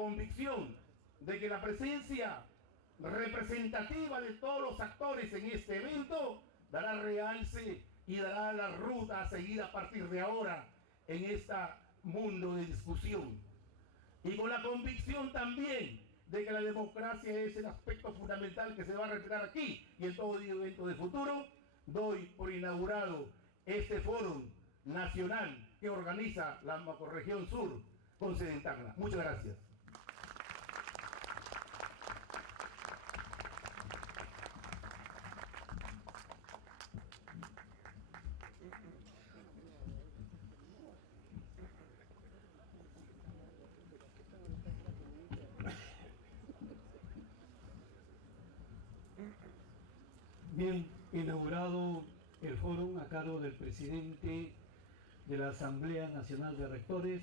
convicción de que la presencia representativa de todos los actores en este evento dará realce y dará la ruta a seguir a partir de ahora en este mundo de discusión. Y con la convicción también de que la democracia es el aspecto fundamental que se va a respetar aquí y en todo evento de futuro, doy por inaugurado este foro nacional que organiza la Macrorregión Sur con sede en Tacna. Muchas gracias. Bien, inaugurado el foro a cargo del presidente de la Asamblea Nacional de Rectores,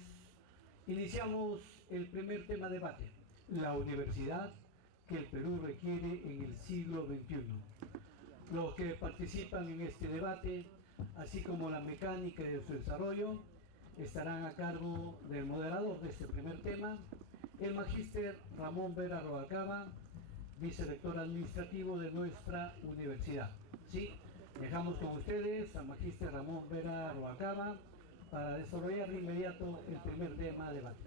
iniciamos el primer tema de debate, la universidad que el Perú requiere en el siglo XXI. Los que participan en este debate, así como la mecánica de su desarrollo, estarán a cargo del moderador de este primer tema, el magíster Ramón Vera Rubalcaba, vicerrector administrativo de nuestra universidad. Sí, dejamos con ustedes al magíster Ramón Vera Rubalcaba para desarrollar de inmediato el primer tema de debate.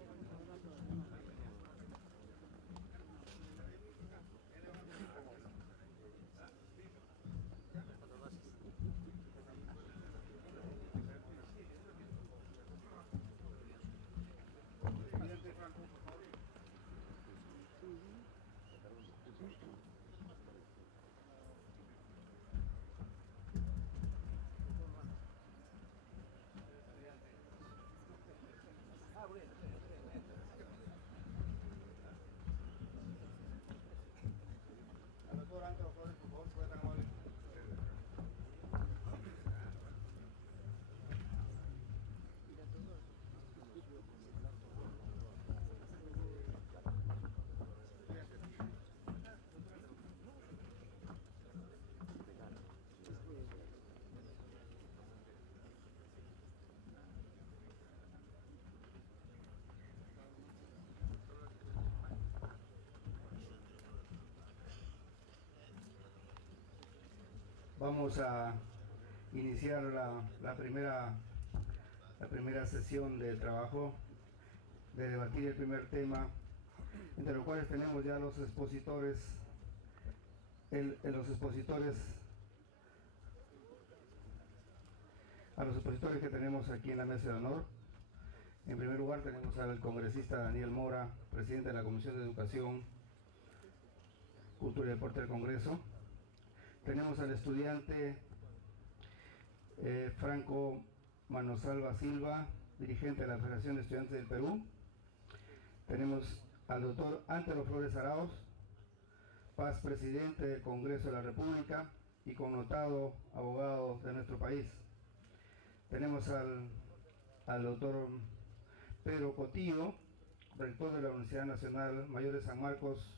Vamos a iniciar la primera sesión de trabajo, de debatir el primer tema, entre los cuales tenemos ya los expositores, a los expositores que tenemos aquí en la mesa de honor. En primer lugar tenemos al congresista Daniel Mora, presidente de la Comisión de Educación, Cultura y Deporte del Congreso. Tenemos al estudiante Franco Manosalva Silva, dirigente de la Federación de Estudiantes del Perú. Tenemos al doctor Antero Flores Arauz, Paz, presidente del Congreso de la República y connotado abogado de nuestro país. Tenemos al doctor Pedro Cotillo, rector de la Universidad Nacional Mayor de San Marcos,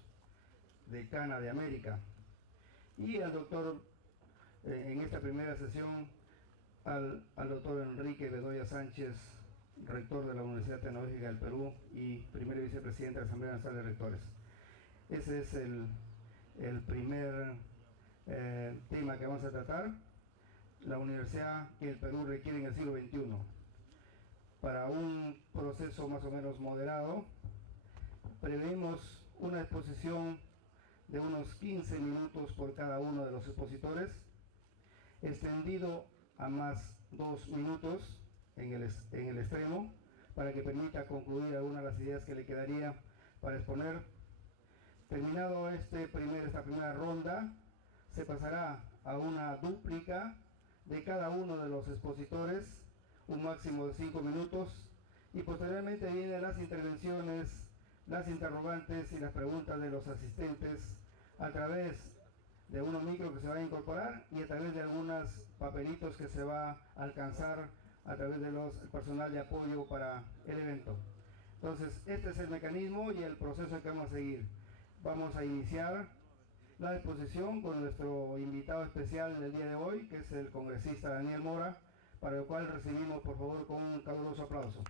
decana de América. Y al doctor, en esta primera sesión, al doctor Enrique Bedoya Sánchez, rector de la Universidad Tecnológica del Perú y primer vicepresidente de la Asamblea Nacional de Rectores. Ese es el primer tema que vamos a tratar, la universidad que el Perú requiere en el siglo XXI. Para un proceso más o menos moderado, prevemos una exposición de unos 15 minutos por cada uno de los expositores, extendido a más 2 minutos en el extremo, para que permita concluir algunas de las ideas que le quedaría para exponer. Terminado esta primera ronda, se pasará a una dúplica de cada uno de los expositores, un máximo de 5 minutos, y posteriormente vienen las intervenciones, las interrogantes y las preguntas de los asistentes a través de unos micros que se van a incorporar y a través de algunos papelitos que se va a alcanzar a través de el personal de apoyo para el evento. Entonces, este es el mecanismo y el proceso que vamos a seguir. Vamos a iniciar la exposición con nuestro invitado especial del día de hoy, que es el congresista Daniel Mora, para el cual recibimos por favor con un caluroso aplauso.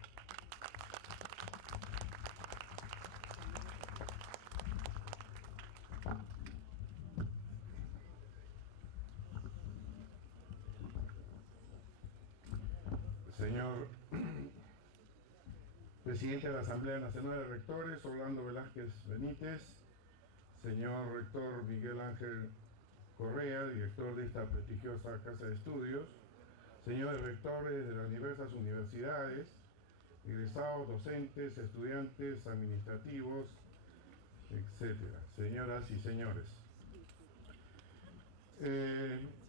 presidente de la Asamblea Nacional de Rectores, Orlando Velázquez Benítez, señor rector Miguel Ángel Correa, director de esta prestigiosa casa de estudios, señores rectores de las diversas universidades, egresados, docentes, estudiantes, administrativos, etcétera, señoras y señores.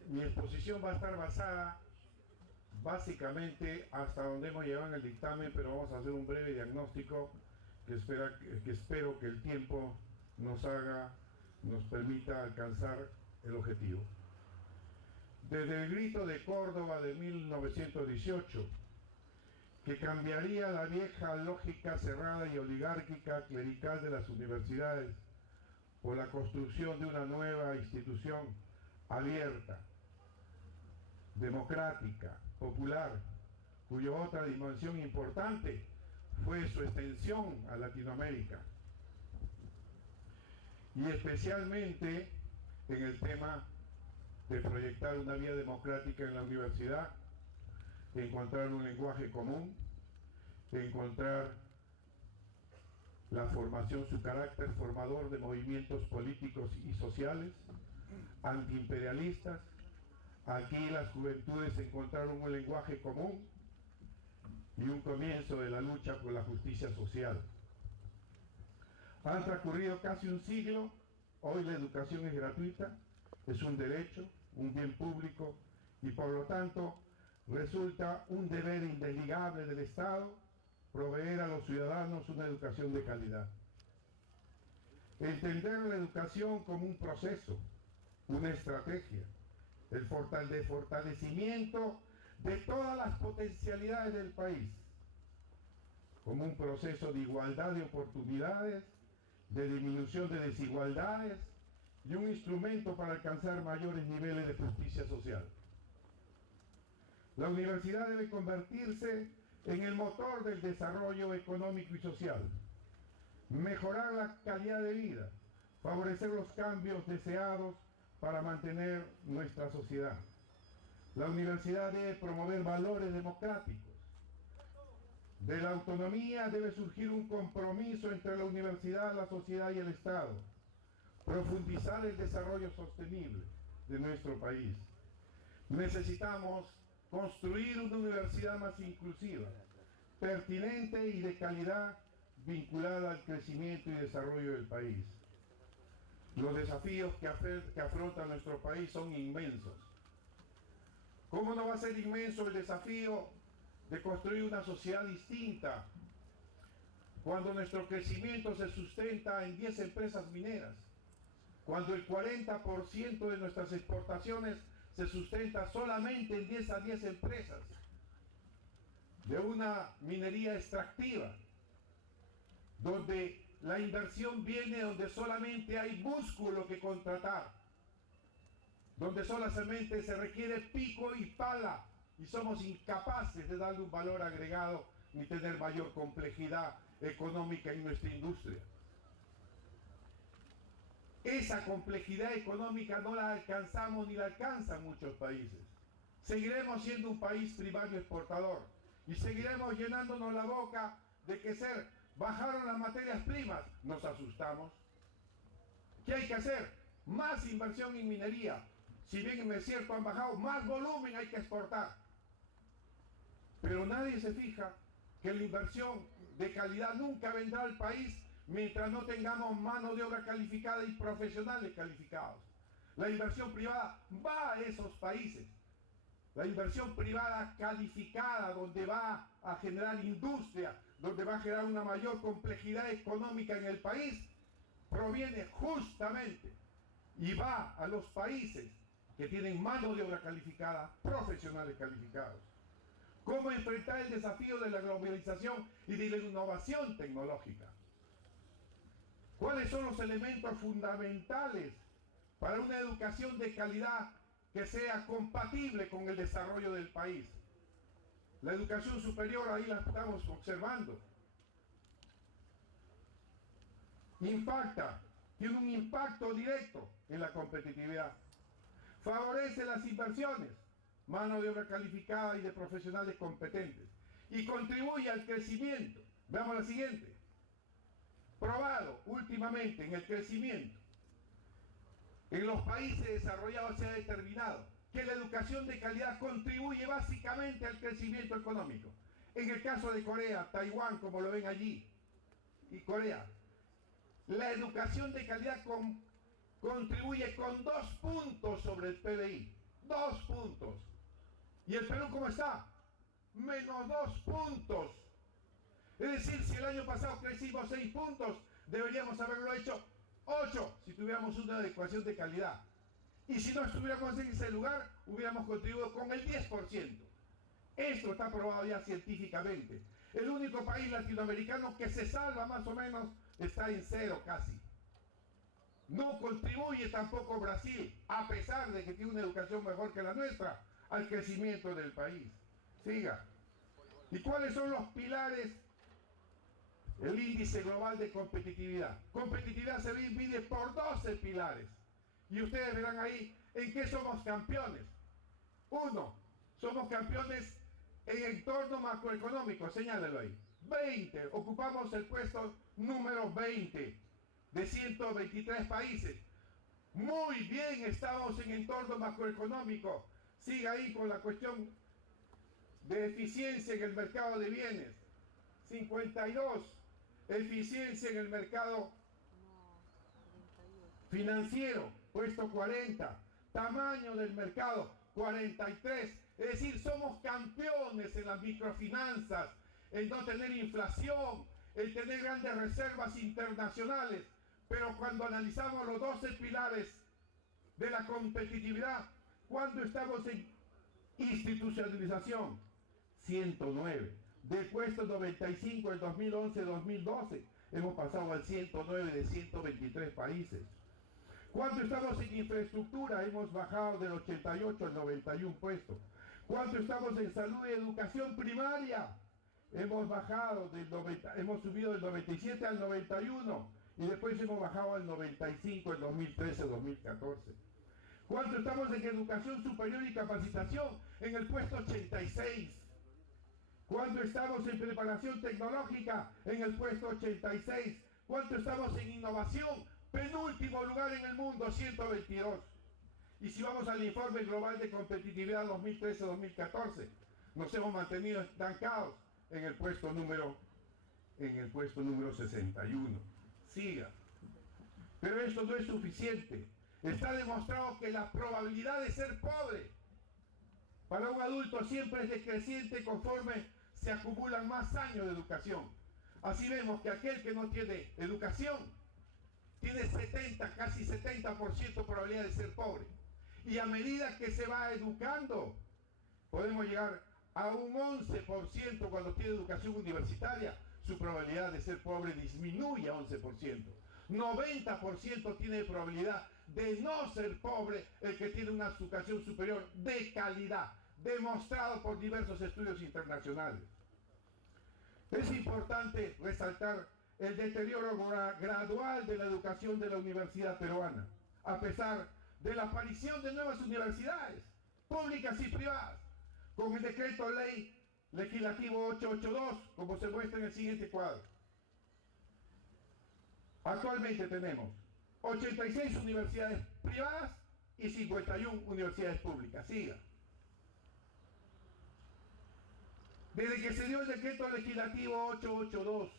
Mi exposición va a estar basada básicamente hasta donde hemos llegado en el dictamen, pero vamos a hacer un breve diagnóstico que espero que el tiempo nos permita alcanzar el objetivo. Desde el grito de Córdoba de 1918, que cambiaría la vieja lógica cerrada y oligárquica clerical de las universidades por la construcción de una nueva institución abierta, democrática, popular, cuya otra dimensión importante fue su extensión a Latinoamérica, y especialmente en el tema de proyectar una vía democrática en la universidad, encontrar un lenguaje común, encontrar la formación, su carácter formador de movimientos políticos y sociales, antiimperialistas. Aquí las juventudes encontraron un lenguaje común y un comienzo de la lucha por la justicia social. Han transcurrido casi un siglo, hoy la educación es gratuita, es un derecho, un bien público, y por lo tanto resulta un deber indelegable del Estado proveer a los ciudadanos una educación de calidad. Entender la educación como un proceso, una estrategia, el fortalecimiento de todas las potencialidades del país, como un proceso de igualdad de oportunidades, de disminución de desigualdades y un instrumento para alcanzar mayores niveles de justicia social. La universidad debe convertirse en el motor del desarrollo económico y social, mejorar la calidad de vida, favorecer los cambios deseados para mantener nuestra sociedad. La universidad debe promover valores democráticos. De la autonomía debe surgir un compromiso entre la universidad, la sociedad y el Estado. Profundizar el desarrollo sostenible de nuestro país. Necesitamos construir una universidad más inclusiva, pertinente y de calidad, vinculada al crecimiento y desarrollo del país. Los desafíos que afronta nuestro país son inmensos. ¿Cómo no va a ser inmenso el desafío de construir una sociedad distinta cuando nuestro crecimiento se sustenta en 10 empresas mineras? Cuando el 40% de nuestras exportaciones se sustenta solamente en 10 a 10 empresas de una minería extractiva, donde la inversión viene donde solamente hay músculo que contratar, donde solamente se requiere pico y pala y somos incapaces de darle un valor agregado ni tener mayor complejidad económica en nuestra industria. Esa complejidad económica no la alcanzamos ni la alcanzan muchos países. Seguiremos siendo un país primario exportador y seguiremos llenándonos la boca de que bajaron las materias primas. Nos asustamos. ¿Qué hay que hacer? Más inversión en minería. Si bien es cierto han bajado, más volumen hay que exportar. Pero nadie se fija que la inversión de calidad nunca vendrá al país mientras no tengamos mano de obra calificada y profesionales calificados. La inversión privada va a esos países. La inversión privada calificada, donde va a generar industria, donde va a generar una mayor complejidad económica en el país, proviene justamente y va a los países que tienen mano de obra calificada, profesionales calificados. ¿Cómo enfrentar el desafío de la globalización y de la innovación tecnológica? ¿Cuáles son los elementos fundamentales para una educación de calidad que sea compatible con el desarrollo del país? La educación superior, ahí la estamos observando. Impacta, tiene un impacto directo en la competitividad. Favorece las inversiones, mano de obra calificada y de profesionales competentes. Y contribuye al crecimiento. Veamos la siguiente. Probado últimamente en el crecimiento. En los países desarrollados se ha determinado que la educación de calidad contribuye básicamente al crecimiento económico. En el caso de Corea, Taiwán, como lo ven allí, y Corea, la educación de calidad contribuye con 2 puntos sobre el PBI. 2 puntos. ¿Y el Perú cómo está? Menos 2 puntos. Es decir, si el año pasado crecimos 6 puntos, deberíamos haberlo hecho 8 si tuviéramos una adecuación de calidad. Y si no estuviéramos en ese lugar, hubiéramos contribuido con el 10%. Esto está probado ya científicamente. El único país latinoamericano que se salva más o menos está en 0 casi. No contribuye tampoco Brasil, a pesar de que tiene una educación mejor que la nuestra, al crecimiento del país. Siga. ¿Y cuáles son los pilares? El índice global de competitividad. Competitividad se divide por 12 pilares. Y ustedes verán ahí en qué somos campeones. 1. Somos campeones en entorno macroeconómico, señálelo ahí. 20. Ocupamos el puesto número 20 de 123 países. Muy bien, estamos en entorno macroeconómico. Siga ahí con la cuestión de eficiencia en el mercado de bienes. 52. Eficiencia en el mercado financiero, puesto 40. Tamaño del mercado, 43. Es decir, somos campeones en las microfinanzas, en no tener inflación, en tener grandes reservas internacionales. Pero cuando analizamos los 12 pilares de la competitividad, ¿cuándo estamos en institucionalización? 109. Del puesto 95 en 2011-2012, hemos pasado al 109 de 123 países. ¿Cuánto estamos en infraestructura? Hemos bajado del 88 al 91 puestos. ¿Cuánto estamos en salud y educación primaria? Hemos bajado hemos subido del 97 al 91 y después hemos bajado al 95 en 2013-2014. ¿Cuánto estamos en educación superior y capacitación? En el puesto 86. ¿Cuánto estamos en preparación tecnológica? En el puesto 86. ¿Cuánto estamos en innovación? Penúltimo lugar en el mundo, 122. Y si vamos al informe global de competitividad 2013-2014, nos hemos mantenido estancados en el puesto número 61. Siga. Pero esto no es suficiente. Está demostrado que la probabilidad de ser pobre para un adulto siempre es decreciente conforme se acumulan más años de educación. Así vemos que aquel que no tiene educación tiene casi 70% probabilidad de ser pobre. Y a medida que se va educando, podemos llegar a un 11% cuando tiene educación universitaria. Su probabilidad de ser pobre disminuye a 11%. 90% tiene probabilidad de no ser pobre el que tiene una educación superior de calidad, demostrado por diversos estudios internacionales. Es importante resaltar el deterioro gradual de la educación de la universidad peruana, a pesar de la aparición de nuevas universidades, públicas y privadas, con el decreto ley legislativo 882, como se muestra en el siguiente cuadro. Actualmente tenemos 86 universidades privadas y 51 universidades públicas. Siga. Desde que se dio el decreto legislativo 882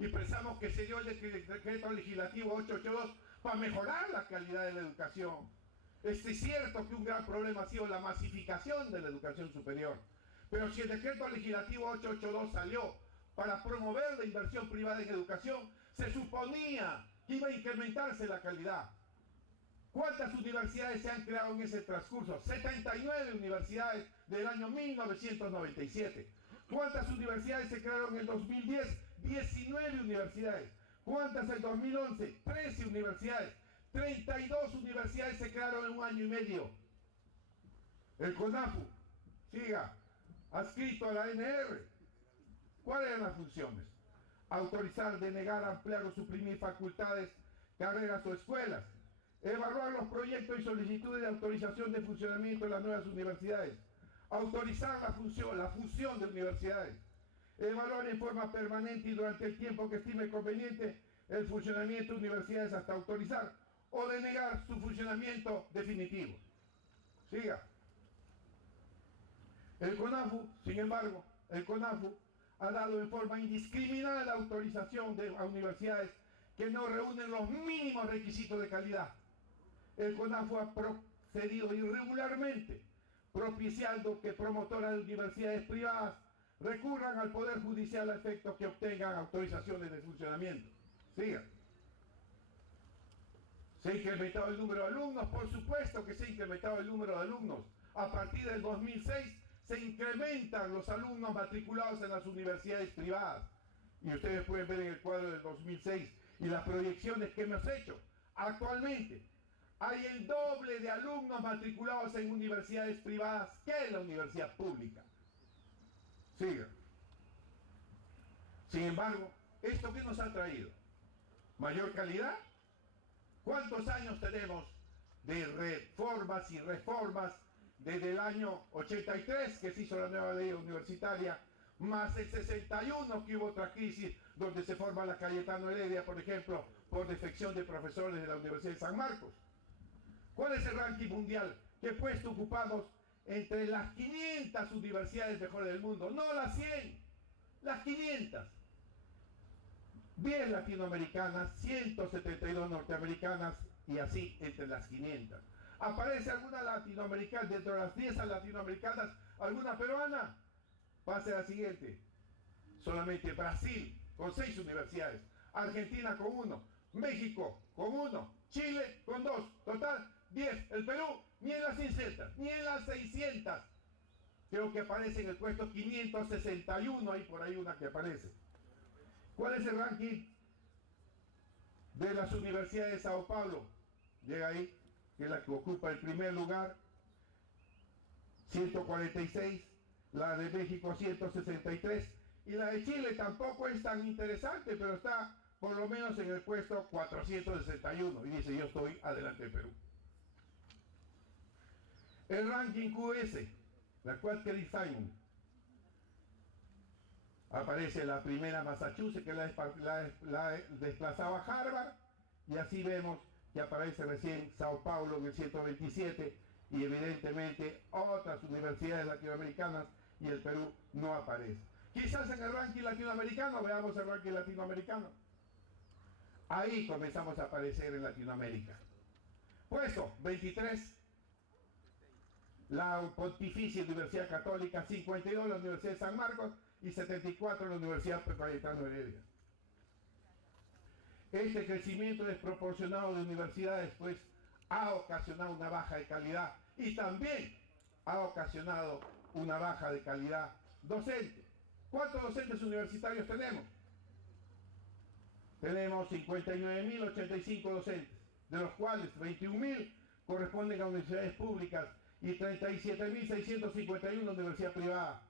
y pensamos que se dio el decreto legislativo 882 para mejorar la calidad de la educación. Es cierto que un gran problema ha sido la masificación de la educación superior, pero si el decreto legislativo 882 salió para promover la inversión privada en educación, se suponía que iba a incrementarse la calidad. ¿Cuántas universidades se han creado en ese transcurso? 79 universidades del año 1997. ¿Cuántas universidades se crearon en el 2010? 19 universidades. ¿Cuántas en 2011? 13 universidades. 32 universidades se crearon en un año y medio. El CONAFU, siga, adscrito a la ANR. ¿Cuáles eran las funciones? Autorizar, denegar, ampliar o suprimir facultades, carreras o escuelas. Evaluar los proyectos y solicitudes de autorización de funcionamiento de las nuevas universidades. Autorizar la función de universidades. evaluar en forma permanente y durante el tiempo que estime conveniente el funcionamiento de universidades hasta autorizar o denegar su funcionamiento definitivo. Siga. El CONAFU, sin embargo, ha dado en forma indiscriminada la autorización a universidades que no reúnen los mínimos requisitos de calidad. El CONAFU ha procedido irregularmente, propiciando que promotoras de universidades privadas recurran al Poder Judicial a efectos que obtengan autorizaciones de funcionamiento. Siga. ¿Se ha incrementado el número de alumnos? Por supuesto que se ha incrementado el número de alumnos. A partir del 2006 se incrementan los alumnos matriculados en las universidades privadas. Y ustedes pueden ver en el cuadro del 2006 y las proyecciones que hemos hecho. Actualmente hay el doble de alumnos matriculados en universidades privadas que en la universidad pública. Siga. Sin embargo, ¿esto qué nos ha traído? ¿Mayor calidad? ¿Cuántos años tenemos de reformas y reformas desde el año 83 que se hizo la nueva ley universitaria, más el 61 que hubo otra crisis donde se forma la Cayetano Heredia, por ejemplo, por defección de profesores de la Universidad de San Marcos? ¿Cuál es el ranking mundial? ¿Qué puesto ocupamos entre las 500 universidades mejores del mundo? No las 100, las 500. 10 latinoamericanas, 172 norteamericanas y así entre las 500. ¿Aparece alguna latinoamericana dentro de las 10 latinoamericanas? ¿Alguna peruana? Pase a la siguiente. Solamente Brasil con 6 universidades, Argentina con 1, México con 1, Chile con 2, total 10. El Perú ni en las 600, ni en las 600. Creo que aparece en el puesto 561, hay por ahí una que aparece. ¿Cuál es el ranking de las universidades de Sao Paulo? Llega ahí, que es la que ocupa el primer lugar, 146, la de México 163, y la de Chile tampoco es tan interesante, pero está por lo menos en el puesto 461, y dice, yo estoy adelante de Perú. El ranking QS, la Quattrich Simon. Aparece la primera Massachusetts, que la desplazaba Harvard, y así vemos que aparece recién Sao Paulo en el 127, y evidentemente otras universidades latinoamericanas, y el Perú no aparece. Quizás en el ranking latinoamericano, veamos el ranking latinoamericano. Ahí comenzamos a aparecer en Latinoamérica. Puesto 23, la Pontificia Universidad Católica, 52 la Universidad de San Marcos, y 74 en la Universidad Cayetano Heredia. Este crecimiento desproporcionado de universidades pues ha ocasionado una baja de calidad y también ha ocasionado una baja de calidad docente. ¿Cuántos docentes universitarios tenemos? Tenemos 59.085 docentes, de los cuales 21.000 corresponden a universidades públicas y 37.651 a universidad privada.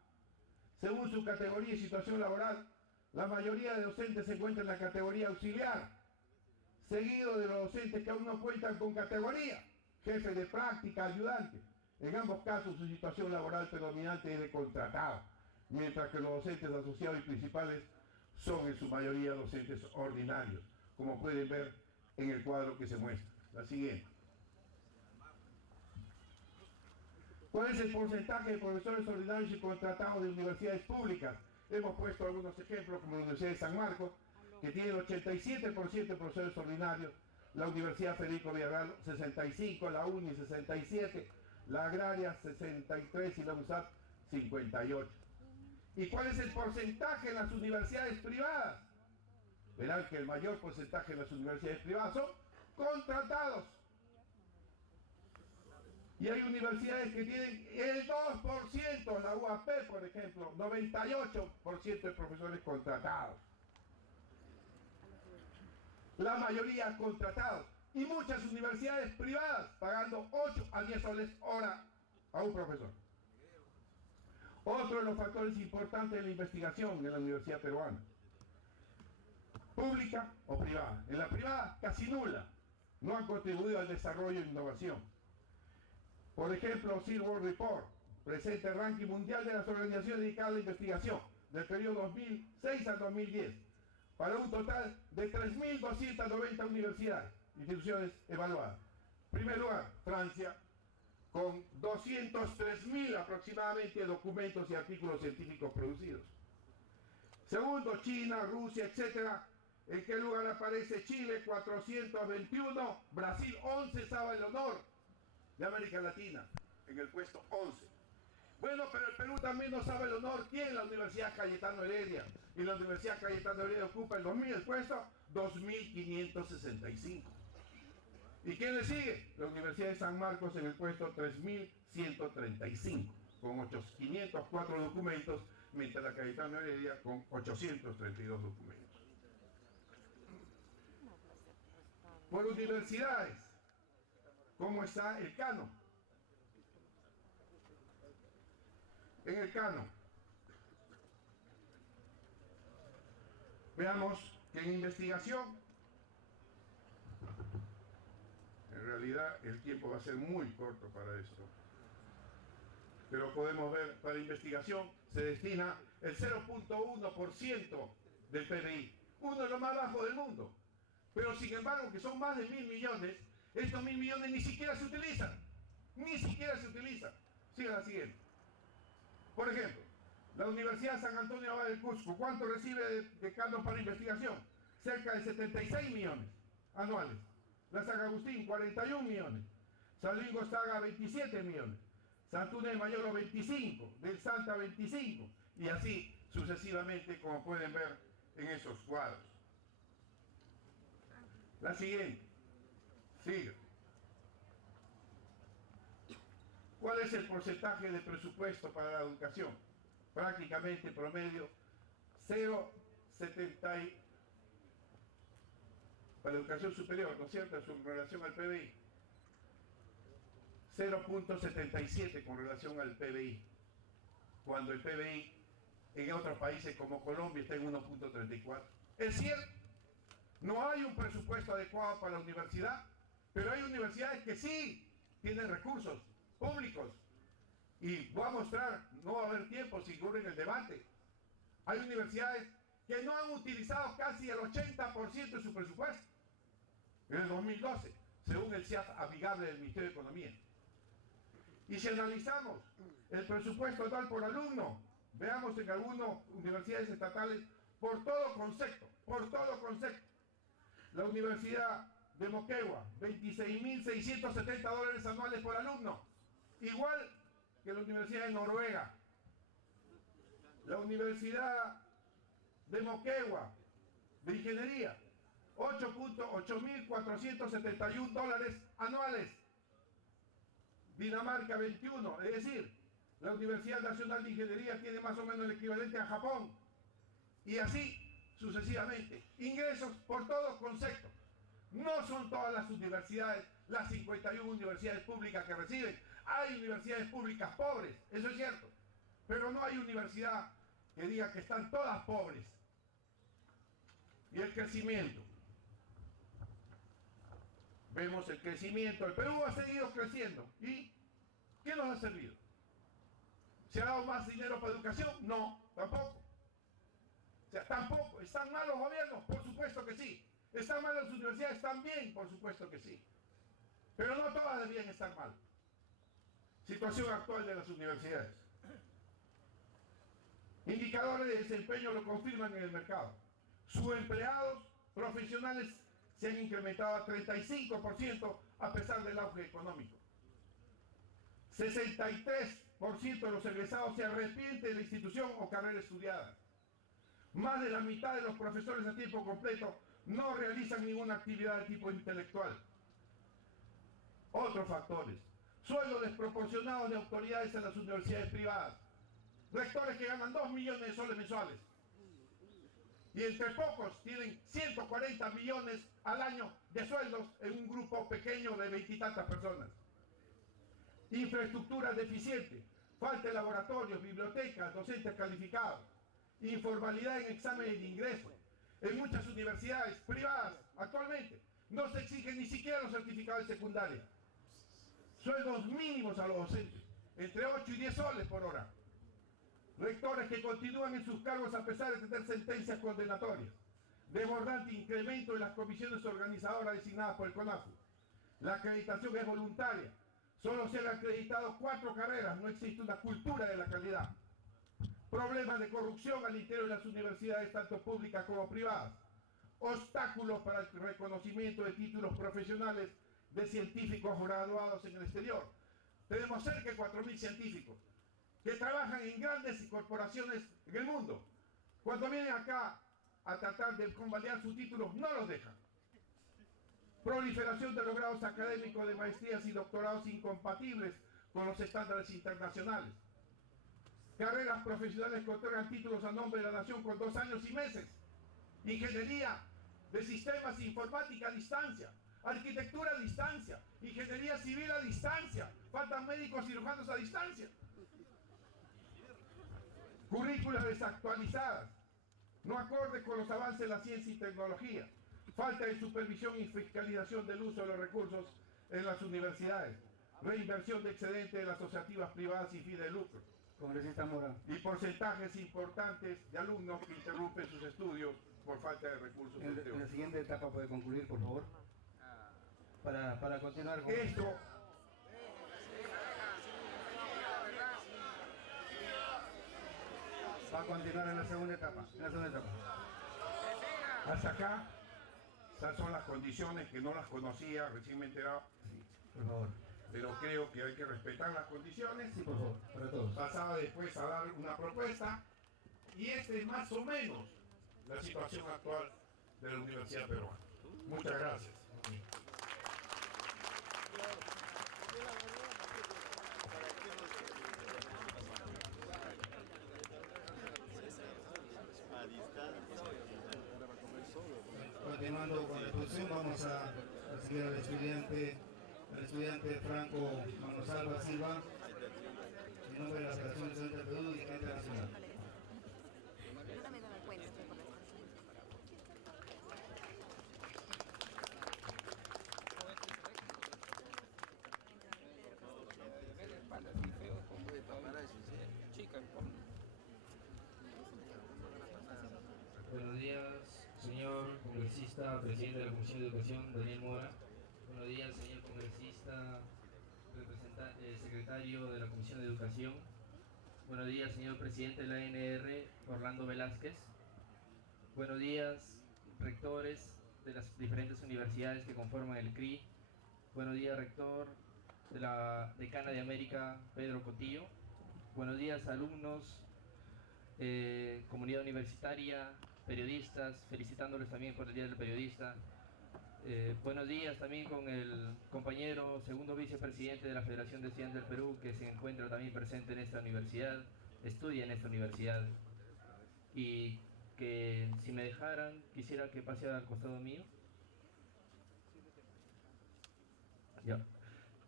Según su categoría y situación laboral, la mayoría de docentes se encuentran en la categoría auxiliar, seguido de los docentes que aún no cuentan con categoría, jefe de práctica, ayudante. En ambos casos su situación laboral predominante es de contratado, mientras que los docentes asociados y principales son en su mayoría docentes ordinarios, como pueden ver en el cuadro que se muestra. La siguiente. ¿Cuál es el porcentaje de profesores ordinarios y contratados de universidades públicas? Hemos puesto algunos ejemplos, como la Universidad de San Marcos, que tiene el 87% de profesores ordinarios, la Universidad Federico Villarreal 65%, la UNI 67%, la Agraria 63% y la UNSAT 58%. ¿Y cuál es el porcentaje en las universidades privadas? Verán que el mayor porcentaje en las universidades privadas son contratados. Y hay universidades que tienen el 2%, la UAP por ejemplo, 98% de profesores contratados. La mayoría contratados. Y muchas universidades privadas pagando 8 a 10 soles hora a un profesor. Otro de los factores importantes de la investigación en la universidad peruana. Pública o privada. En la privada casi nula. No han contribuido al desarrollo e innovación. Por ejemplo, Silver Report presenta el ranking mundial de las organizaciones dedicadas a la investigación del periodo 2006 al 2010, para un total de 3.290 universidades, instituciones evaluadas. En primer lugar, Francia, con 203.000 aproximadamente documentos y artículos científicos producidos. Segundo, China, Rusia, etc. ¿En qué lugar aparece Chile? 421, Brasil 11, sabe el honor de América Latina, en el puesto 11. Bueno, pero el Perú también no sabe el honor. ¿Quién? La Universidad Cayetano Heredia. Y la Universidad Cayetano Heredia ocupa el puesto 2.565. ¿Y quién le sigue? La Universidad de San Marcos en el puesto 3.135, con 504 documentos, mientras la Cayetano Heredia con 832 documentos. Por universidades, ¿cómo está el Cano? En el Cano, veamos que en investigación, en realidad el tiempo va a ser muy corto para esto, pero podemos ver, para investigación se destina el 0.1% del PBI, uno de los más bajos del mundo, pero sin embargo que son más de 1.000 millones, estos 1.000 millones ni siquiera se utilizan, Siga la siguiente. Por ejemplo, la Universidad San Antonio Abad del Cusco, ¿cuánto recibe de canon para investigación? Cerca de 76 millones anuales. La San Agustín, 41 millones. San Luis Gonzaga, 27 millones. Santuna de Mayolo, 25. Del Santa, 25. Y así sucesivamente, como pueden ver en esos cuadros. La siguiente. Siga. ¿Cuál es el porcentaje de presupuesto para la educación? Prácticamente promedio 0,70 para la educación superior, ¿no es cierto?, en relación al PBI. 0.77 con relación al PBI, cuando el PBI en otros países como Colombia está en 1.34. Es cierto, no hay un presupuesto adecuado para la universidad, pero hay universidades que sí tienen recursos públicos, y voy a mostrar, no va a haber tiempo si ocurre el debate. Hay universidades que no han utilizado casi el 80% de su presupuesto en el 2012, según el CIAF amigable del Ministerio de Economía. Y si analizamos el presupuesto total por alumno, veamos en algunas universidades estatales por todo concepto, la Universidad de Moquegua, $26.670 anuales por alumno, igual que la Universidad de Noruega. La Universidad de Moquegua de Ingeniería, $8.471 anuales. Dinamarca, 21, es decir, la Universidad Nacional de Ingeniería tiene más o menos el equivalente a Japón, y así sucesivamente. Ingresos por todo concepto. No son todas las universidades, las 51 universidades públicas que reciben. Hay universidades públicas pobres, eso es cierto, pero no hay universidad que diga que están todas pobres. Y el crecimiento. Vemos el crecimiento. El Perú ha seguido creciendo. ¿Y qué nos ha servido? ¿Se ha dado más dinero para educación? No, tampoco. O sea, tampoco. ¿Están mal los gobiernos? Por supuesto que sí. ¿Están mal las universidades? También, por supuesto que sí. Pero no todas debían estar mal. Situación actual de las universidades. Indicadores de desempeño lo confirman en el mercado. Sus empleados profesionales se han incrementado a 35% a pesar del auge económico. 63% de los egresados se arrepiente de la institución o carrera estudiada. Más de la mitad de los profesores a tiempo completo no realizan ninguna actividad de tipo intelectual. Otros factores. Sueldos desproporcionados de autoridades en las universidades privadas. Rectores que ganan 2 millones de soles mensuales. Y entre pocos tienen 140 millones al año de sueldos en un grupo pequeño de 20 y tantas personas. Infraestructura deficiente, falta de laboratorios, bibliotecas, docentes calificados, informalidad en exámenes de ingreso. En muchas universidades privadas actualmente no se exigen ni siquiera los certificados de secundaria. Sueldos mínimos a los docentes, entre 8 y 10 soles por hora. rectores que continúan en sus cargos a pesar de tener sentencias condenatorias, desbordante incremento de las comisiones organizadoras designadas por el CONAFU. La acreditación es voluntaria, solo se han acreditado 4 carreras, no existe una cultura de la calidad. Problemas de corrupción al interior de las universidades, tanto públicas como privadas. Obstáculos para el reconocimiento de títulos profesionales de científicos graduados en el exterior. Tenemos cerca de 4.000 científicos que trabajan en grandes corporaciones en el mundo. Cuando vienen acá a tratar de convalidar sus títulos, no los dejan. Proliferación de los grados académicos de maestrías y doctorados incompatibles con los estándares internacionales. Carreras profesionales que otorgan títulos a nombre de la nación con 2 años y meses. Ingeniería de sistemas, informática a distancia. Arquitectura a distancia. Ingeniería civil a distancia. Faltan médicos cirujanos a distancia. Currículas desactualizadas, no acorde con los avances de la ciencia y tecnología. Falta de supervisión y fiscalización del uso de los recursos en las universidades. Reinversión de excedente de las asociativas privadas sin fin de lucro. Congresista Mora. Y porcentajes importantes de alumnos que interrumpen sus estudios por falta de recursos. En la siguiente etapa puede concluir, por favor. Para continuar con Esto va a continuar en la segunda etapa. hasta acá, esas son las condiciones que no las conocía, recién me he enterado. Sí, por favor. Pero creo que hay que respetar las condiciones. Sí, por favor, para todos. Pasaba después a dar una propuesta y esta es más o menos la situación actual de la Universidad Peruana. Muchas gracias. Continuando con la exposición, vamos a recibir al estudiante Franco Manosalva Silva, en nombre de la Federación de Estudiantes del Perú, dirigente nacional. Buenos días, señor congresista, presidente de la Comisión de Educación, Daniel Mora. Buenos días, señor congresista, secretario de la Comisión de Educación. Buenos días, señor presidente de la ANR, Orlando Velázquez. Buenos días, rectores de las diferentes universidades que conforman el CRI. Buenos días, rector de la Decana de América, Pedro Cotillo. Buenos días, alumnos, comunidad universitaria, periodistas, felicitándoles también por el Día del Periodista. Buenos días también con el compañero segundo vicepresidente de la Federación de Estudiantes del Perú, que se encuentra también presente en esta universidad, estudia en esta universidad, y que si me dejaran quisiera que pase al costado mío. Ya.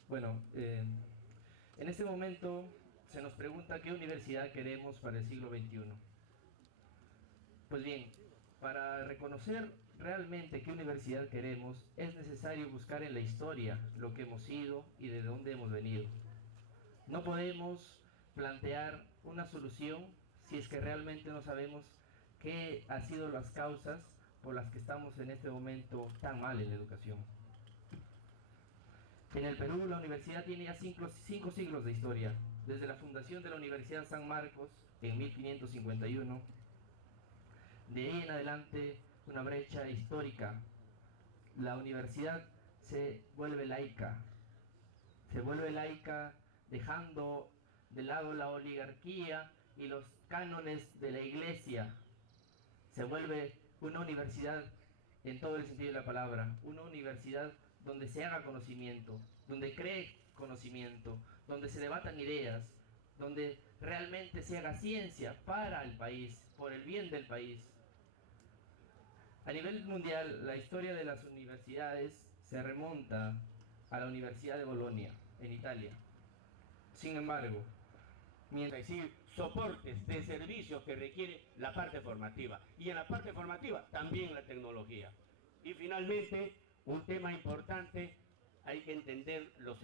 Bueno, en este momento se nos pregunta qué universidad queremos para el siglo XXI. Pues bien, para reconocer realmente qué universidad queremos, es necesario buscar en la historia lo que hemos sido y de dónde hemos venido. No podemos plantear una solución si es que realmente no sabemos qué han sido las causas por las que estamos en este momento tan mal en la educación. En el Perú, la universidad tiene ya 5 siglos de historia, desde la fundación de la Universidad San Marcos en 1551. De ahí en adelante, una brecha histórica. La universidad se vuelve laica. Se vuelve laica dejando de lado la oligarquía y los cánones de la iglesia. Se vuelve una universidad en todo el sentido de la palabra. Una universidad donde se haga conocimiento, donde cree conocimiento, donde se debatan ideas, donde realmente se haga ciencia para el país, por el bien del país. A nivel mundial, la historia de las universidades se remonta a la Universidad de Bolonia, en Italia. Sin embargo, mientras decir soportes de servicios que requiere la parte formativa, y en la parte formativa también la tecnología. Y finalmente, un tema importante, hay que entender los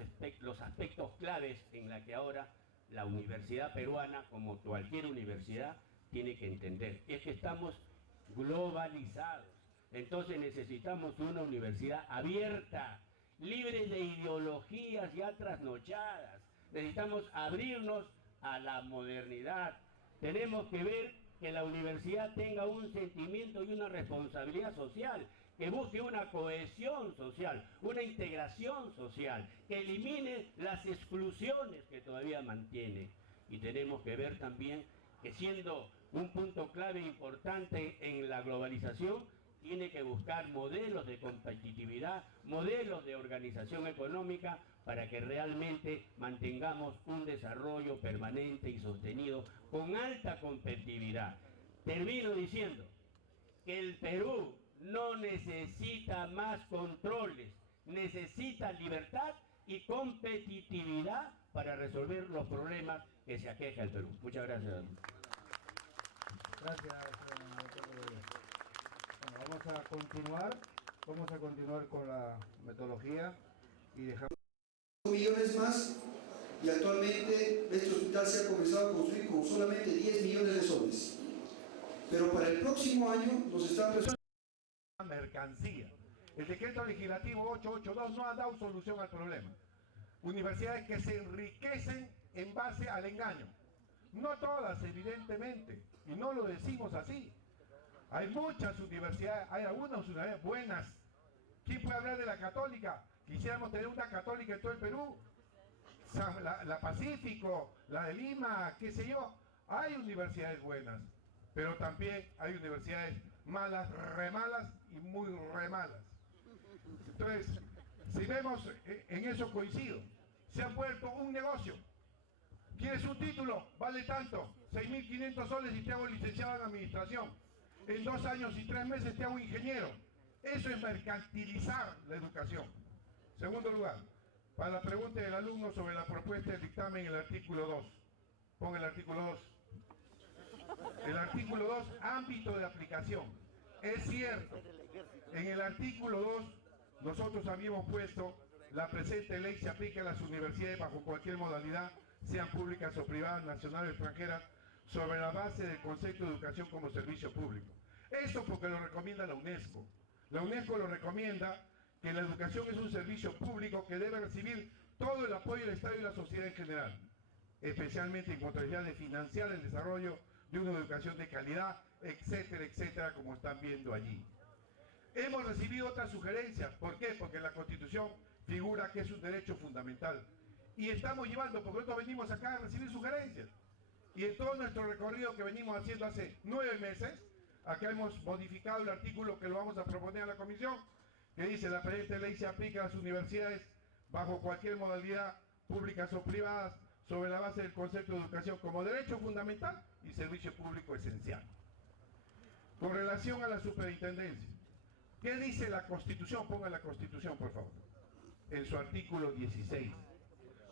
aspectos claves en la que ahora la universidad peruana, como cualquier universidad, tiene que entender. Es que estamos globalizados. Entonces necesitamos una universidad abierta, libre de ideologías ya trasnochadas. Necesitamos abrirnos a la modernidad. Tenemos que ver que la universidad tenga un sentimiento y una responsabilidad social, que busque una cohesión social, una integración social, que elimine las exclusiones que todavía mantiene. Y tenemos que ver también que, siendo un punto clave importante en la globalización, tiene que buscar modelos de competitividad, modelos de organización económica, para que realmente mantengamos un desarrollo permanente y sostenido con alta competitividad. Termino diciendo que el Perú no necesita más controles, necesita libertad y competitividad para resolver los problemas que se aqueja el Perú. Muchas gracias. Gracias, doctor Rodríguez. Bueno, vamos a continuar con la metodología y dejamos millones más, y actualmente este hospital se ha comenzado a construir con solamente 10 millones de soles. Pero para el próximo año nos están presentando mercancía. El decreto legislativo 882 no ha dado solución al problema. Universidades que se enriquecen en base al engaño. No todas, evidentemente, y no lo decimos así. Hay muchas universidades, hay algunas universidades buenas. ¿Quién puede hablar de la católica? Quisiéramos tener una católica en todo el Perú. La Pacífico, la de Lima, qué sé yo. Hay universidades buenas, pero también hay universidades malas, re malas y muy re malas. Entonces, si vemos, en eso coincido. Se han vuelto un negocio. ¿Quieres un título? Vale tanto, 6.500 soles y te hago licenciado en administración. En 2 años y 3 meses te hago ingeniero. Eso es mercantilizar la educación. Segundo lugar, para la pregunta del alumno sobre la propuesta del dictamen, el artículo 2. Ponga el artículo 2. El artículo 2, ámbito de aplicación. Es cierto, en el artículo 2 nosotros habíamos puesto: la presente ley se aplica a las universidades bajo cualquier modalidad, sean públicas o privadas, nacionales o extranjeras, sobre la base del concepto de educación como servicio público. Esto porque lo recomienda la UNESCO. La UNESCO lo recomienda, que la educación es un servicio público que debe recibir todo el apoyo del Estado y la sociedad en general, especialmente en contrariedad de financiar el desarrollo de una educación de calidad, etcétera, etcétera, como están viendo allí. Hemos recibido otras sugerencias. ¿Por qué? Porque en la Constitución figura que es un derecho fundamental. Y estamos llevando, porque nosotros venimos acá a recibir sugerencias. Y en todo nuestro recorrido que venimos haciendo hace 9 meses, acá hemos modificado el artículo que lo vamos a proponer a la comisión, que dice: la presente ley se aplica a las universidades bajo cualquier modalidad, públicas o privadas, sobre la base del concepto de educación como derecho fundamental y servicio público esencial. Con relación a la superintendencia, ¿qué dice la Constitución? Ponga la Constitución, por favor, en su artículo 16.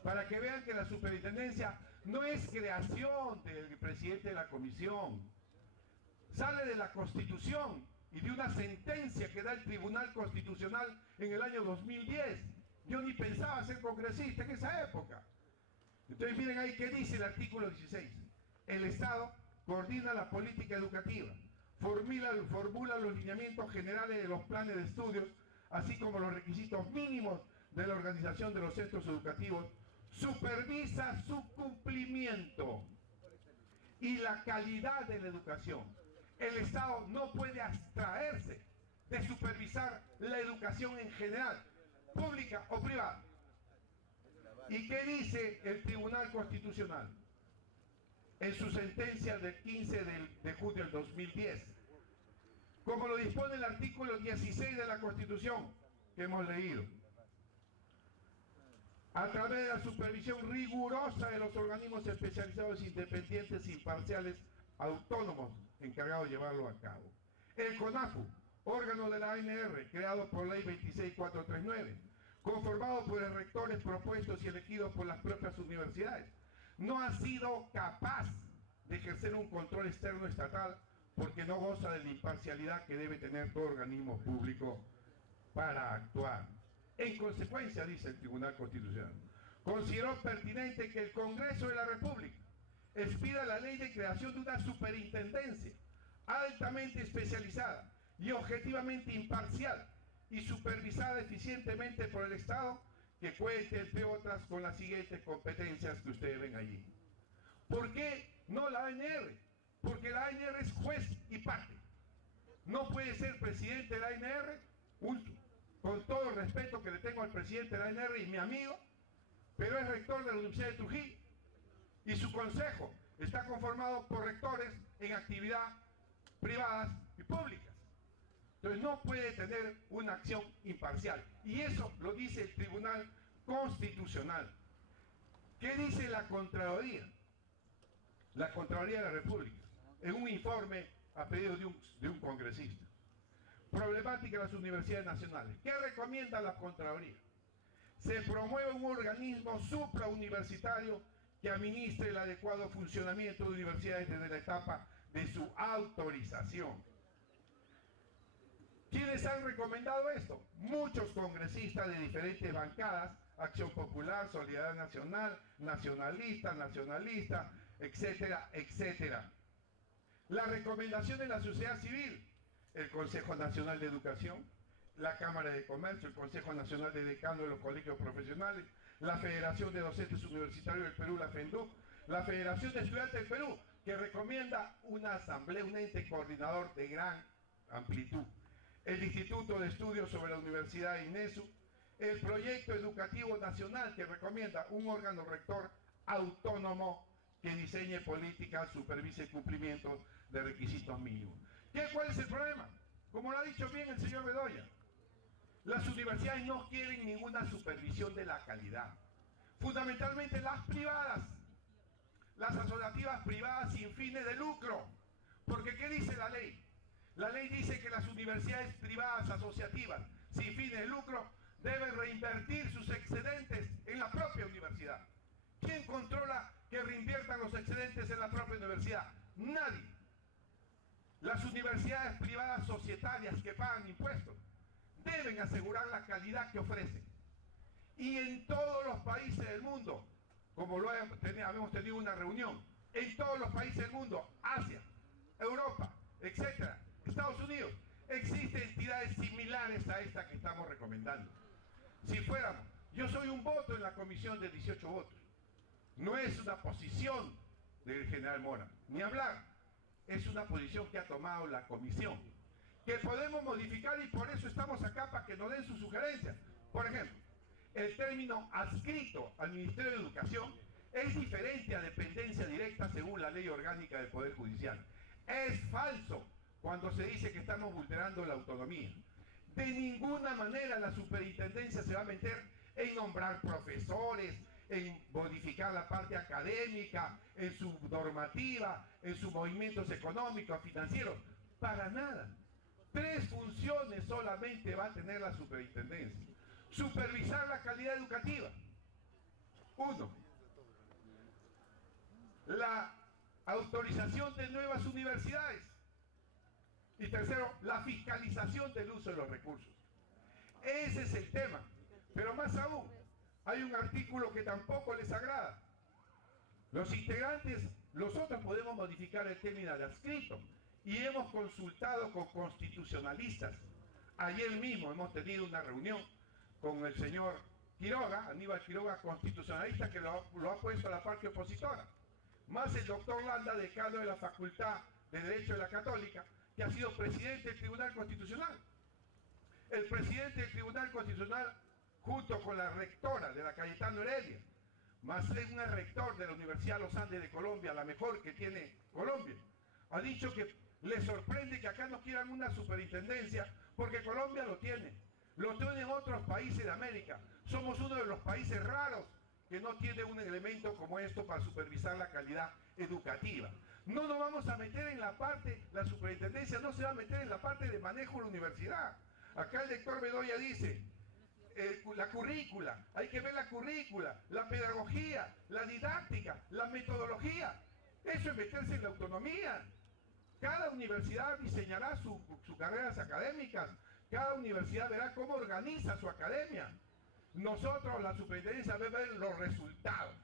Para que vean que la superintendencia no es creación del presidente de la comisión. Sale de la Constitución y de una sentencia que da el Tribunal Constitucional en el año 2010. Yo ni pensaba ser congresista en esa época. Entonces miren ahí qué dice el artículo 16. El Estado coordina la política educativa, formula los lineamientos generales de los planes de estudios, así como los requisitos mínimos de la organización de los centros educativos, supervisa su cumplimiento y la calidad de la educación. El Estado no puede abstraerse de supervisar la educación en general, pública o privada. ¿Y qué dice el Tribunal Constitucional en su sentencia del 15 de junio del 2010? Como lo dispone el artículo 16 de la Constitución que hemos leído, a través de la supervisión rigurosa de los organismos especializados, independientes, imparciales, autónomos, encargados de llevarlo a cabo. El CONAFU, órgano de la ANR, creado por ley 26439, conformado por los rectores propuestos y elegidos por las propias universidades, no ha sido capaz de ejercer un control externo estatal porque no goza de la imparcialidad que debe tener todo organismo público para actuar. En consecuencia, dice el Tribunal Constitucional, consideró pertinente que el Congreso de la República expida la ley de creación de una superintendencia altamente especializada y objetivamente imparcial y supervisada eficientemente por el Estado, que cuente, entre otras, con las siguientes competencias que ustedes ven allí. ¿Por qué no la ANR? Porque la ANR es juez y parte. No puede ser presidente de la ANR, con todo el respeto que le tengo al presidente de la ANR y mi amigo, pero es rector de la Universidad de Trujillo y su consejo está conformado por rectores en actividad privadas y públicas. Entonces no puede tener una acción imparcial. Y eso lo dice el Tribunal Constitucional. ¿Qué dice la Contraloría? La Contraloría de la República, en un informe a pedido de un congresista. Problemática de las universidades nacionales. ¿Qué recomienda la Contraloría? Se promueve un organismo suprauniversitario que administre el adecuado funcionamiento de universidades desde la etapa de su autorización. ¿Quiénes han recomendado esto? Muchos congresistas de diferentes bancadas, Acción Popular, Solidaridad Nacional, nacionalista, etcétera, etcétera. La recomendación de la sociedad civil, el Consejo Nacional de Educación, la Cámara de Comercio, el Consejo Nacional de Decanos de los Colegios Profesionales, la Federación de Docentes Universitarios del Perú, la FENDUC, la Federación de Estudiantes del Perú, que recomienda una asamblea, un ente coordinador de gran amplitud, el Instituto de Estudios sobre la Universidad INESU, el Proyecto Educativo Nacional, que recomienda un órgano rector autónomo que diseñe políticas, supervise el cumplimiento de requisitos mínimos. ¿Cuál es el problema? Como lo ha dicho bien el señor Bedoya, las universidades no quieren ninguna supervisión de la calidad. Fundamentalmente las privadas, las asociativas privadas sin fines de lucro. Porque ¿qué dice la ley? La ley dice que las universidades privadas asociativas sin fines de lucro deben reinvertir sus excedentes en la propia universidad. ¿Quién controla que reinviertan los excedentes en la propia universidad? Nadie. Las universidades privadas societarias que pagan impuestos deben asegurar la calidad que ofrecen. Y en todos los países del mundo, como habíamos tenido una reunión, en todos los países del mundo, Asia, Europa, etcétera, Estados Unidos, existen entidades similares a esta que estamos recomendando. Si fuéramos, yo soy un voto en la comisión de 18 votos. No es una posición del general Mora, ni hablar. Es una posición que ha tomado la comisión, que podemos modificar y por eso estamos acá para que nos den sus sugerencias. Por ejemplo, el término adscrito al Ministerio de Educación es diferente a dependencia directa según la Ley Orgánica del Poder Judicial. Es falso cuando se dice que estamos vulnerando la autonomía. De ninguna manera la superintendencia se va a meter en nombrar profesores, en modificar la parte académica, en su normativa, en sus movimientos económicos, financieros. Para nada. 3 funciones solamente va a tener la superintendencia. Supervisar la calidad educativa. 1. La autorización de nuevas universidades. Y 3, la fiscalización del uso de los recursos. Ese es el tema. Pero más aún, hay un artículo que tampoco les agrada. Los integrantes, nosotros podemos modificar el término de adscrito y hemos consultado con constitucionalistas. Ayer mismo hemos tenido una reunión con el señor Quiroga, Aníbal Quiroga, constitucionalista, que lo ha puesto a la parte opositora, más el doctor Landa, decano de la Facultad de Derecho de la Católica, que ha sido presidente del Tribunal Constitucional. El presidente del Tribunal Constitucional, junto con la rectora de la Cayetano Heredia, más un rector de la Universidad de los Andes de Colombia, la mejor que tiene Colombia, ha dicho que le sorprende que acá no quieran una superintendencia, porque Colombia lo tiene otros países de América. Somos uno de los países raros que no tiene un elemento como esto para supervisar la calidad educativa. No nos vamos a meter en la parte, la superintendencia no se va a meter en la parte de manejo de la universidad. Acá el doctor Bedoya dice, la currícula, hay que ver la currícula, la pedagogía, la didáctica, la metodología. Eso es meterse en la autonomía. Cada universidad diseñará sus carreras académicas, cada universidad verá cómo organiza su academia. Nosotros, la superintendencia, debe ver los resultados.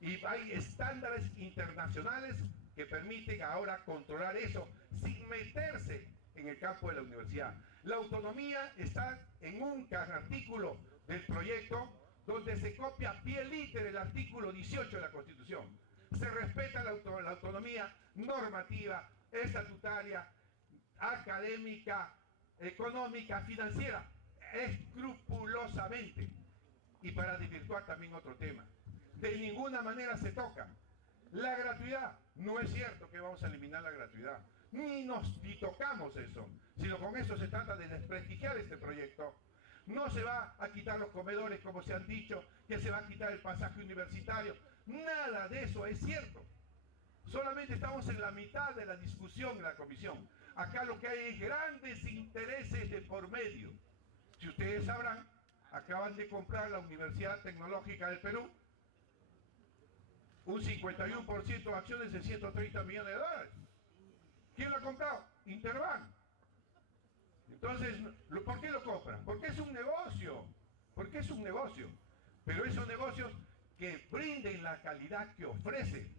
Y hay estándares internacionales que permiten ahora controlar eso sin meterse en el campo de la universidad. La autonomía está en un artículo del proyecto donde se copia a pie literal el artículo 18 de la Constitución. Se respeta la autonomía normativa, estatutaria, académica, económica, financiera, escrupulosamente. Y para desvirtuar también otro tema, de ninguna manera se toca la gratuidad. No es cierto que vamos a eliminar la gratuidad, ni tocamos eso, sino con eso se trata de desprestigiar este proyecto. No se va a quitar los comedores, como se han dicho, que se va a quitar el pasaje universitario. Nada de eso es cierto. Solamente estamos en la mitad de la discusión en la comisión. Acá lo que hay es grandes intereses de por medio. Si ustedes sabrán, acaban de comprar la Universidad Tecnológica del Perú un 51% de acciones de 130 millones de dólares. ¿Quién lo ha comprado? Interbank. Entonces, ¿por qué lo compran? Porque es un negocio. Porque es un negocio. Pero esos negocios que brinden la calidad que ofrece.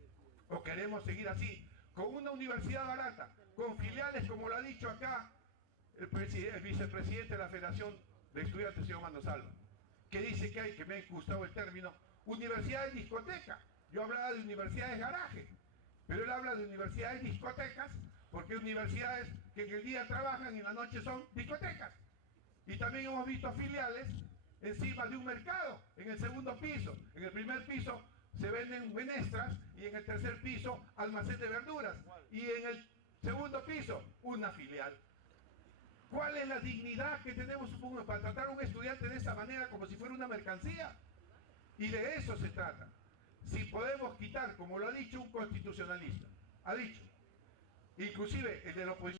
¿O queremos seguir así? Con una universidad barata, con filiales, como lo ha dicho acá el vicepresidente de la Federación de Estudiantes, señor Mandosalva, que dice que hay, que me ha gustado el término, universidades discoteca. Yo hablaba de universidades garaje, pero él habla de universidades discotecas, porque hay universidades que en el día trabajan y en la noche son discotecas. Y también hemos visto filiales encima de un mercado, en el segundo piso. En el primer piso se venden menestras y en el tercer piso almacén de verduras. Y en el segundo piso una filial. ¿Cuál es la dignidad que tenemos para tratar a un estudiante de esa manera como si fuera una mercancía? Y de eso se trata. Si podemos quitar, como lo ha dicho un constitucionalista, ha dicho, inclusive el de la oposición,